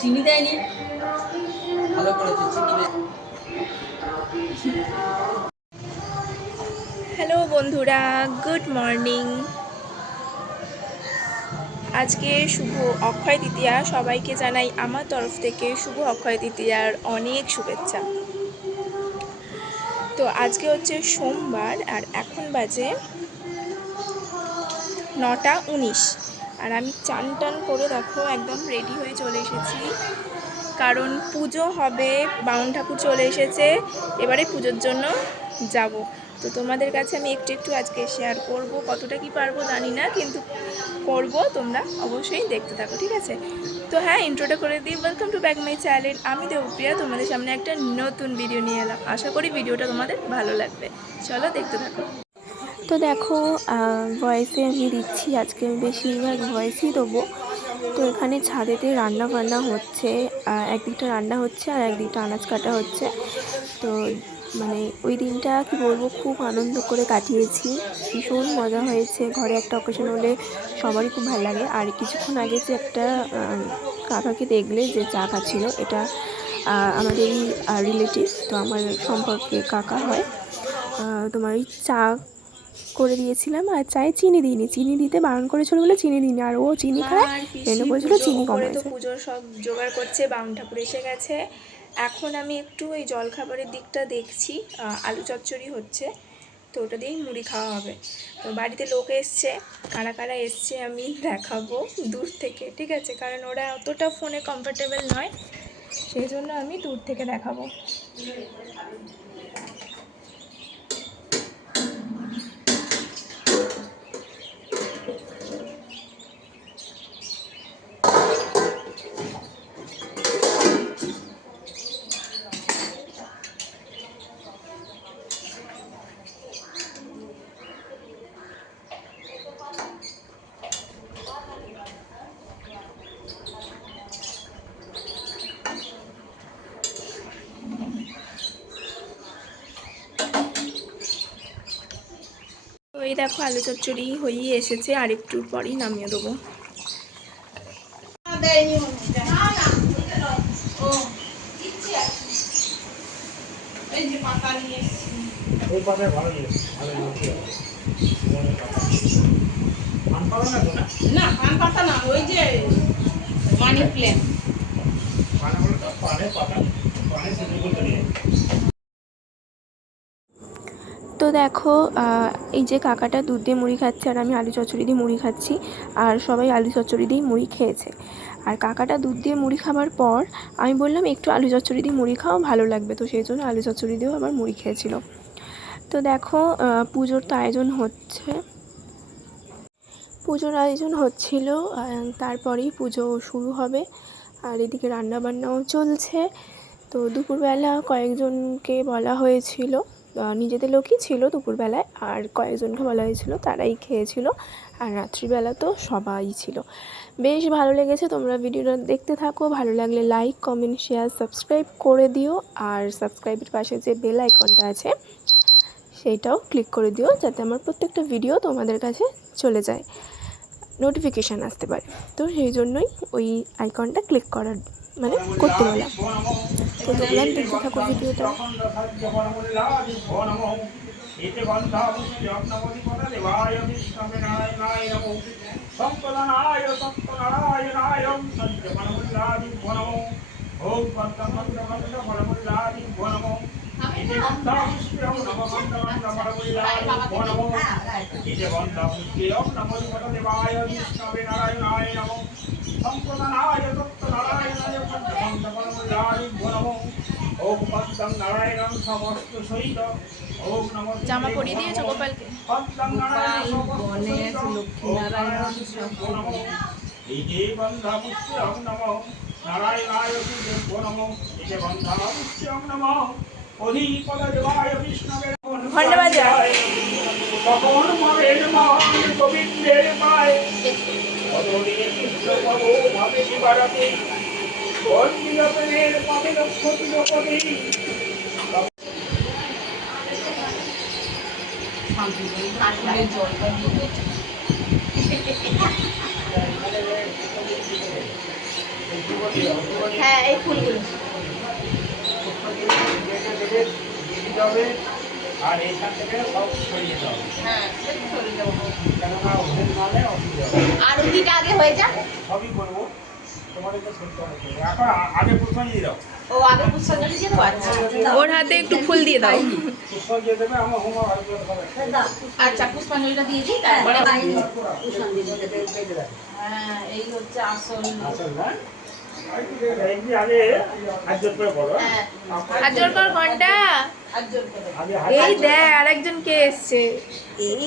চিনি দেয়নি, ভালো করেছে চিনি দেয়। হ্যালো বন্ধুরা, গুড মর্নিং। আজকে শুভ অক্ষয় তৃতীয়া, সবাইকে জানাই আমার তরফ থেকে শুভ অক্ষয় তৃতীয়ার অনেক শুভেচ্ছা। তো আজকে হচ্ছে সোমবার আর এখন বাজে 9:19 আর আমি চান টান করে দেখো একদম রেডি হয়ে চলে এসেছি, কারণ পুজো হবে। বামুন ঠাকুর চলে এসেছে, এবারে পুজোর জন্য যাব। তো তোমাদের কাছে আমি একটু একটু আজকে শেয়ার করব, কতটা কি পারবো জানি না, কিন্তু করব, তোমরা অবশ্যই দেখতে থাকো, ঠিক আছে? তো হ্যাঁ, ইন্ট্রোটা করে দিই। Welcome to back my channel. আমি দেবপ্রিয়া, তোমাদের সামনে একটা নতুন ভিডিও নিয়ে এলাম। আশা করি ভিডিওটা তোমাদের ভালো লাগবে, চলো দেখতে থাকো। তো দেখো, ভয়েসে আমি দিচ্ছি, আজকে আমি বেশিরভাগ ভয়েসই দেবো। তো এখানে ছাদেতে রান্না বান্না হচ্ছে, একদিকটা রান্না হচ্ছে আর একদিকটা আনাজ কাটা হচ্ছে। তো মানে ওই দিনটা কি বলবো, খুব আনন্দ করে কাটিয়েছি, ভীষণ মজা হয়েছে। ঘরে একটা অকেশন হলে সবারই খুব ভালো লাগে। আর কিছুক্ষণ আগে যে একটা কাকাকে দেখলে যে চা খাচ্ছিল, এটা আমাদেরই রিলেটিভ, তো আমার সম্পর্কে কাকা হয়। তোমার ওই চা করে দিয়েছিলাম, আর চায়ে চিনি দিইনি, চিনি দিতে বারণ করেছিল বলে চিনি দিইনি, আর ও চিনি খায়, এনে বলেছিল চিনি কম হয়েছে। তো পুজোর সব জোগাড় করছে, বামুন ঠাকুর এসে গেছে। এখন আমি একটু এই জলখাবারের দিকটা দেখছি, আলু চচ্চড়ি হচ্ছে, তো ওটা দিয়েই মুড়ি খাওয়া হবে। তো বাড়িতে লোক এসছে, কারা কারা এসছে আমি দেখাবো দূর থেকে, ঠিক আছে? কারণ ওরা অতটা ফোনে কমফোর্টেবল নয়, সেই জন্য আমি দূর থেকে দেখাবো। তো এই দেখো, আলু চচ্চড়ি হয়েই এসেছে, আর একটু পরেই নামিয়ে দেবো। না পান পাতা না, ওই যে মানি প্ল্যান্ট। তো দেখো, এই যে কাকাটা দুধ দিয়ে মুড়ি খাচ্ছে আর আমি আলু চচ্চড়ি দিয়ে মুড়ি খাচ্ছি, আর সবাই আলু চচ্চড়ি দিয়ে মুড়ি খেয়েছে। আর কাকাটা দুধ দিয়ে মুড়ি খাবার পর আমি বললাম একটু আলু চচ্চড়ি দিয়ে মুড়ি খাও, ভালো লাগবে, তো সেই জন্য আলু চচ্চড়ি দিয়েও আবার মুড়ি খেয়েছিল। তো দেখো, পুজোর তো আয়োজন হচ্ছে, পুজোর আয়োজন হচ্ছিল, তারপরেই পুজো শুরু হবে। আর এদিকে রান্নাবান্নাও চলছে। তো দুপুরবেলা কয়েকজনকে বলা হয়েছিল, নিজেদের লোকই ছিল দুপুরবেলায়, আর কয়েকজনকে বলা হয়েছিল, তারাই খেয়েছিল। আর রাত্রিবেলা তো সবাই ছিল। বেশ ভালো লেগেছে, তোমরা ভিডিওটা দেখতে থাকো, ভালো লাগলে লাইক কমেন্ট শেয়ার সাবস্ক্রাইব করে দিও। আর সাবস্ক্রাইবের পাশে যে বেল আইকনটা আছে সেইটাও ক্লিক করে দিও, যাতে আমার প্রত্যেকটা ভিডিও তোমাদের কাছে চলে যায়, নোটিফিকেশান আসতে পারে। তো সেই জন্যই ওই আইকনটা ক্লিক করার মানে করতে বলা। তো তোমরা দেখতে থাকো ভিডিওটা। জামা পরিয়ে দিয়েছো গোপালকে? গোপাল, গণেশ, লক্ষ্মীনারায়ণ সব ধন্যবাদ। গোবিন্দের পায় কৃষ্ণ পদ ভাবে শিবারাতে বন্দিগণের পাবে লক্ষ্য তিলপতি জলটা দিয়ে হ্যাঁ এই ফুলগুলো আর এইখান থেকে সব সরিয়ে দাও। হ্যাঁ সরিয়ে দেবো। কেননা ওদের নামে অসুবিধা হবে। আরতিটা আগে হয়ে যাক। সবই করবো, তোমাদেরকে শুনতে হবে। এখন আগে পুষ্পাঞ্জলি দাও। ও আগে পুষ্পাঞ্জলি দিয়ে দেবো। আচ্ছা ওর হাতে একটু ফুল দিয়ে দাও। পুষ্পাঞ্জলি দেবে, আমার হোমা ভালো করে হবে। আচ্ছা পুষ্পাঞ্জলিটা দিয়ে দিই তারপরে হ্যাঁ, এই হচ্ছে আসল। আসল না? এই আগে হাত জোর করে বলো। হ্যাঁ হাত জোর কর ঘন্টা। আর জোর করে আগে হাত এই দেখ আরেকজন কে এসছে। এই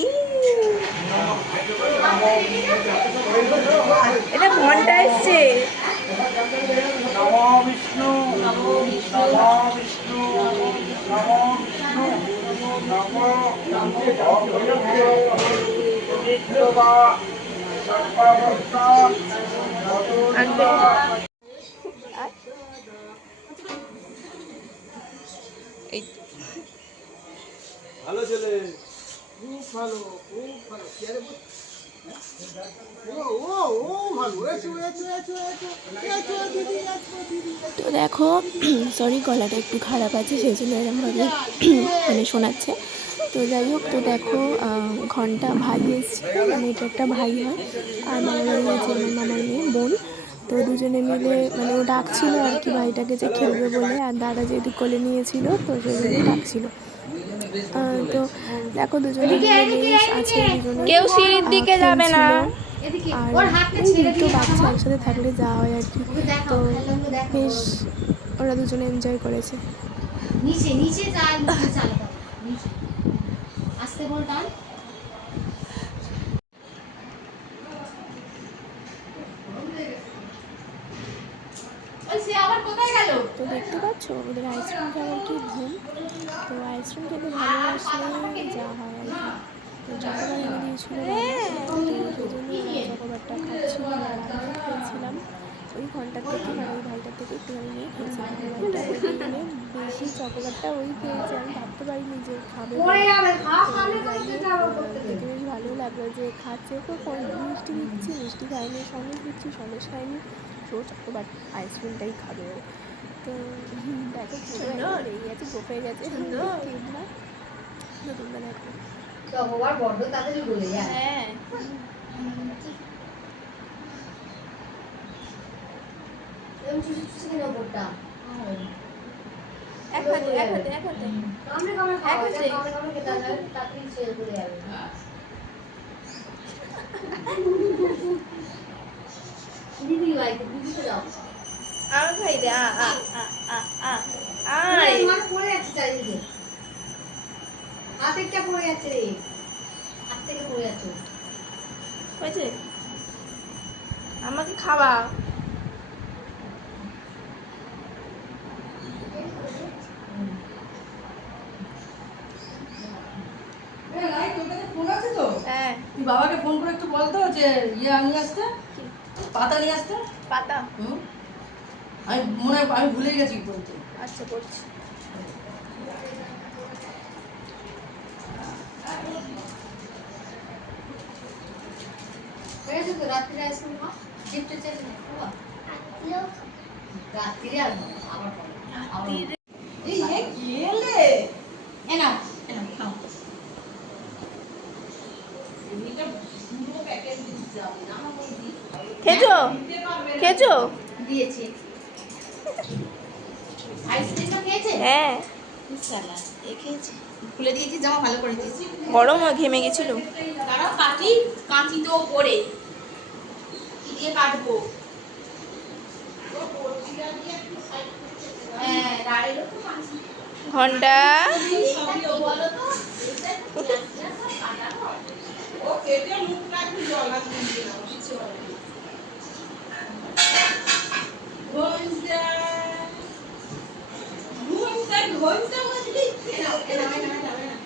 এটা ঘন্টা এসছে। নমো বিষ্ণু, নমো বিষ্ণু, নমো বিষ্ণু, নমো এই ভালো ছেলে, খুব ভালো, খুব ভালো। কি আরে বল? ও ও ও ভালো। এসো এসো এসো এসো এসো দিদি, এসো দিদি। তো দেখো সরি গলাটা একটু খারাপ আছে সেই জন্য এরকমভাবে মানে শোনাচ্ছে। তো যাই হোক, তো দেখো ঘন্টা ভাই এসছে, মানে এটা একটা ভাই হয় আর মামার বাড়ি আছে আমার মামার মেয়ে বোন। তো দুজনে মিলে মানে ও ডাকছিল আর কি ভাইটাকে যে খেলবে বলে, আর দাদা যেহেতু কোলে নিয়েছিল তো সেই জন্য ডাকছিল। তো দেখো দুজনে মিলে বেশ আছে, দুজনে কেউ সিঁড়ির দিকে যাবে না। আর দুটো বাচ্চা একসাথে থাকলে যা হয় আর কি। তো বেশ ওরা দুজনে এনজয় করেছে। নিচে নিচে যা নিচে চালাতে হবে নিচে আস্তে বল টান ওই সে আবার কোথায় গেল? তো দেখতে পাচ্ছ ওদের আইসক্রিম খাওয়ার কি ধুম। তো আইসক্রিম খেতে ভালোবাসলে যা হয় আর কি। তো চকোবার এনে দিয়েছিল বাবা, তো সেই জন্য ওরা চকোবারটা খাচ্ছিল আর আমিও খেয়েছিলাম। ওই ঘন্টার থেকে মানে ওই ভাইটার থেকে একটুখানি নিয়ে খেয়েছিলাম। ভাইটা ওই মানে বেশি চকোবারটা ওই খেয়েছে, আমি ভাবতে পারিনি যে খাবে বলে। দেখে বেশ ভালো লাগলো যে খাচ্ছে, তো মিষ্টি দিচ্ছি মিষ্টি খায়নি, সন্দেশ দিচ্ছি সন্দেশ খায়নি, সো চকোবার আইসক্রিমটাই খাবে ও। তো দেখো পুরো একদম লেগে গেছে, গোপে গেছে কিউট না। তো তোমরা দেখো সবার বড্ড তাড়াতাড়ি বলে যায় হ্যাঁ এরকম চুষে চুষে কিনা ওপরটা এক হাতে এক হাতে এক হাতে। কামড়ে কামড়ে খাওয়া এক যায়, হাতে। কামড়ে কামড়ে খেতে হয়, তাড়াতাড়ি ছেড়ে পড়ে যাবে দিদি বাড়িতে দিদিকে দাও আমার খাই দে। আ আ আ আ আ আরে মানে পড়ে যাচ্ছে চারিদিকে হাতেরটা পড়ে যাচ্ছে রে হাত থেকে পড়ে যাচ্ছে হয়েছে আমাকে খাওয়া। ফোন আছে তো? হ্যাঁ তুই বাবাকে ফোন করে একটু বলতো যে নিয়ে আসতে, পাতা নিয়ে আসতে। পাতা। আমি মনে হয় আমি ভুলে গেছি বলতে। আচ্ছা করছি। হয়ে গেছে তো রাত্রিরে আইসক্রিম খাও গিফট চাইছে না বাবা রাত্রিরে আর আবার আবার এই এ গেলে এনাও এনাও খাও এটা পুরো প্যাকেট দিতে যাবে না আমার বলবি খেয়েছো খেয়েছো? দিয়েছি আইসক্রিমটা খেয়েছে হ্যাঁ সালা এ খেয়েছে খুলে দিয়েছি জামা ভালো করে দিয়েছি গরম ঘেমে গেছিল। তারা কাটি কাঁচি তো পড়ে কি দিয়ে কাটবো হ্যাঁ দাঁড়ালো তো কাঁচি ঘন্টা বলো তো ও কেটে মুখটা একটু জল হাত দিয়ে নাও কিছু হবে না। ঘন্টা ঘন্টা বললি এনাও এনাও এনাও এনাও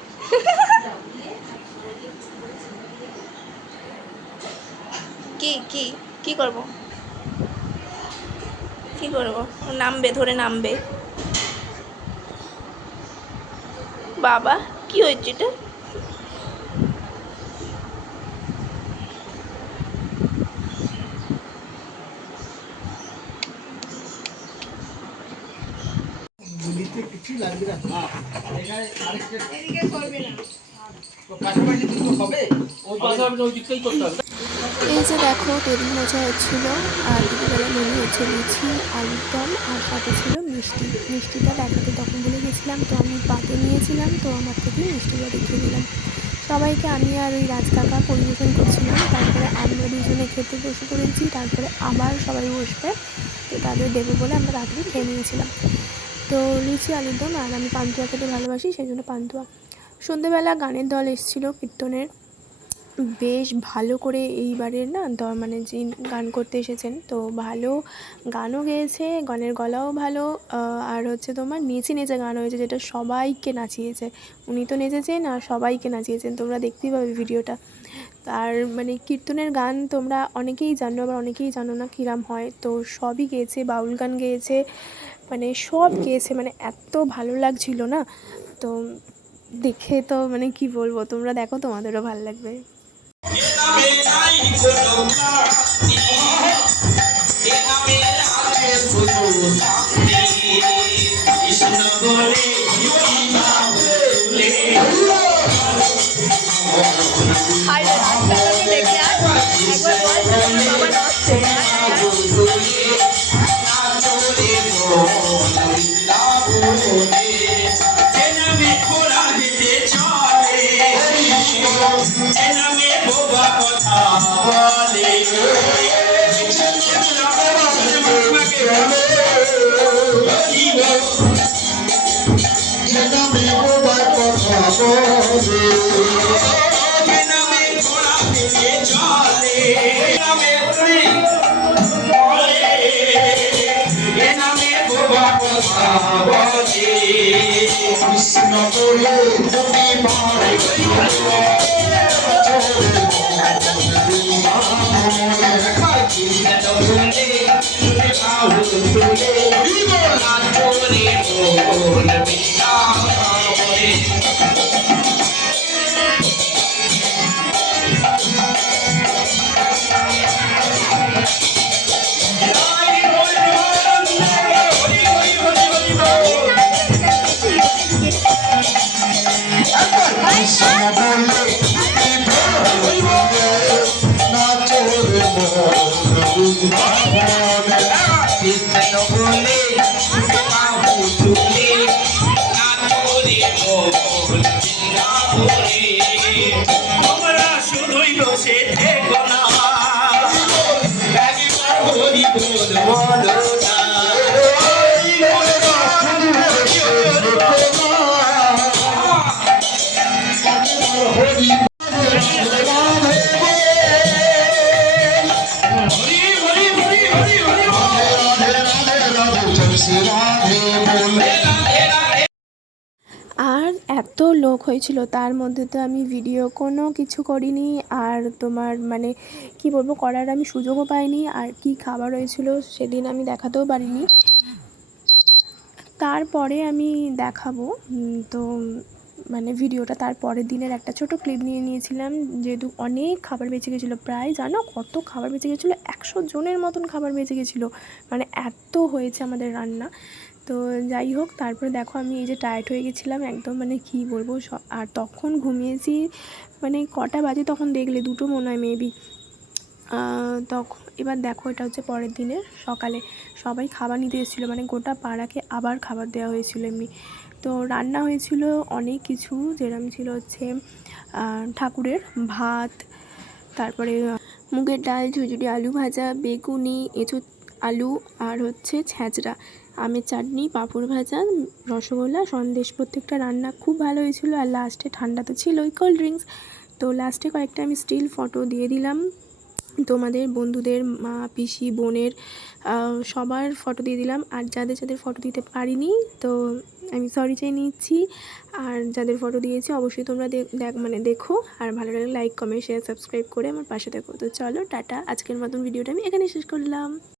কি কি কি করব কি করব? ও নামবে ধরে নামবে। বাবা কি হয়েছে এটা? লাগবে না। এখানে আরেকটা এদিকে করবে না। তো পাশাপাশি কিন্তু হবে, ওই পাশাপাশি ওই দিকটাই করতে হবে। এই যে দেখো টেবিল মোছা হচ্ছিল আর দুপুরবেলা মেনু হচ্ছে লুচি, আলুর দম আর সাথে ছিল মিষ্টি। মিষ্টিটা দেখাতে তখন বলে গেছিলাম, তো আমি পাতে নিয়েছিলাম, তো আমার থেকে মিষ্টিটা দেখিয়ে দিলাম সবাইকে। আমি আর ওই রাজ কাকা পরিবেশন করছিলাম, তারপরে আমরা দুজনে খেতে বসে পড়েছি, তারপরে আবার সবাই বসবে, তো তাদের দেবো বলে আমরা তাড়াতাড়ি খেয়ে নিয়েছিলাম। তো লুচি, আলুর দম, আর আমি পান্তুয়া খেতে ভালোবাসি সেই জন্য পান্তুয়া। সন্ধ্যেবেলা গানের দল এসেছিলো কীর্তনের, বেশ ভালো করে এইবারের না মানে যিনি গান করতে এসেছেন তো ভালো গানও গেয়েছে, গানের গলাও ভালো, আর হচ্ছে তোমার নেচে নেচে গান হয়েছে, যেটা সবাইকে নাচিয়েছে। উনি তো নেচেছেন আর সবাইকে নাচিয়েছেন, তোমরা দেখতেই পাবে ভিডিওটা। আর মানে কীর্তনের গান তোমরা অনেকেই জানো, আবার অনেকেই জানো না কীরাম হয়, তো সবই গেয়েছে, বাউল গান গেয়েছে, মানে সব গেয়েছে, মানে এত ভালো লাগছিল না, তো দেখে তো মানে কি বলবো, তোমরা দেখো তোমাদেরও ভালো লাগবে। আর এত লোক হয়েছিল, তার মধ্যে তো আমি ভিডিও কোনো কিছু করিনি, আর তোমার মানে কি বলবো, করার আমি সুযোগও পাইনি, আর কি খাবার হয়েছিল সেদিন আমি দেখাতেও পারিনি, তারপরে আমি দেখাবো। তো মানে ভিডিওটা তার পরের দিনের একটা ছোট ক্লিপ নিয়ে নিয়েছিলাম, যেহেতু অনেক খাবার বেঁচে গেছিলো, প্রায় জানো কত খাবার বেঁচে গেছিলো, 100 জনের মতন খাবার বেঁচে গেছিলো, মানে এত হয়েছে আমাদের রান্না। তো যাই হোক, তারপরে দেখো আমি এই যে টায়ার্ড হয়ে গেছিলাম একদম, মানে কি বলবো, আর তখন ঘুমিয়েছি, মানে কটা বাজে তখন দেখলে 2টো মনে হয় মেবি। তখন এবার দেখো, এটা হচ্ছে পরের দিনের সকালে, সবাই খাবার নিতে এসেছিলো, মানে গোটা পাড়াকে আবার খাবার দেওয়া হয়েছিল এমনি। তো রান্না হয়েছিল অনেক কিছু, যেরকম ছিল হচ্ছে ঠাকুরের ভাত, তারপরে মুগের ডাল, ঝুঝুরি আলু ভাজা, বেগুনি, এঁচোড় আলু, আর হচ্ছে ছ্যাঁচড়া, আমের চাটনি, পাঁপড় ভাজা, রসগোল্লা, সন্দেশ, প্রত্যেকটা রান্না খুব ভালো হয়েছিল। আর লাস্টে ঠান্ডা তো ছিলই, কোল্ড ড্রিঙ্কস। তো লাস্টে কয়েকটা আমি স্টিল ফটো দিয়ে দিলাম তোমাদের বন্ধুদের, মা, পিসি, বোনের, সবার ফটো দিয়ে দিলাম। আর যাদের যাদের ফটো দিতে পারিনি তো আমি সরি চেয়ে নিচ্ছি, আর যাদের ফটো দিয়েছি অবশ্যই তোমরা মানে দেখো, আর ভালো লাগলে লাইক, কমেন্ট, শেয়ার, সাবস্ক্রাইব করে আমার পাশে দেখো। তো চলো টাটা, আজকের মতন ভিডিওটা আমি এখানে শেষ করলাম।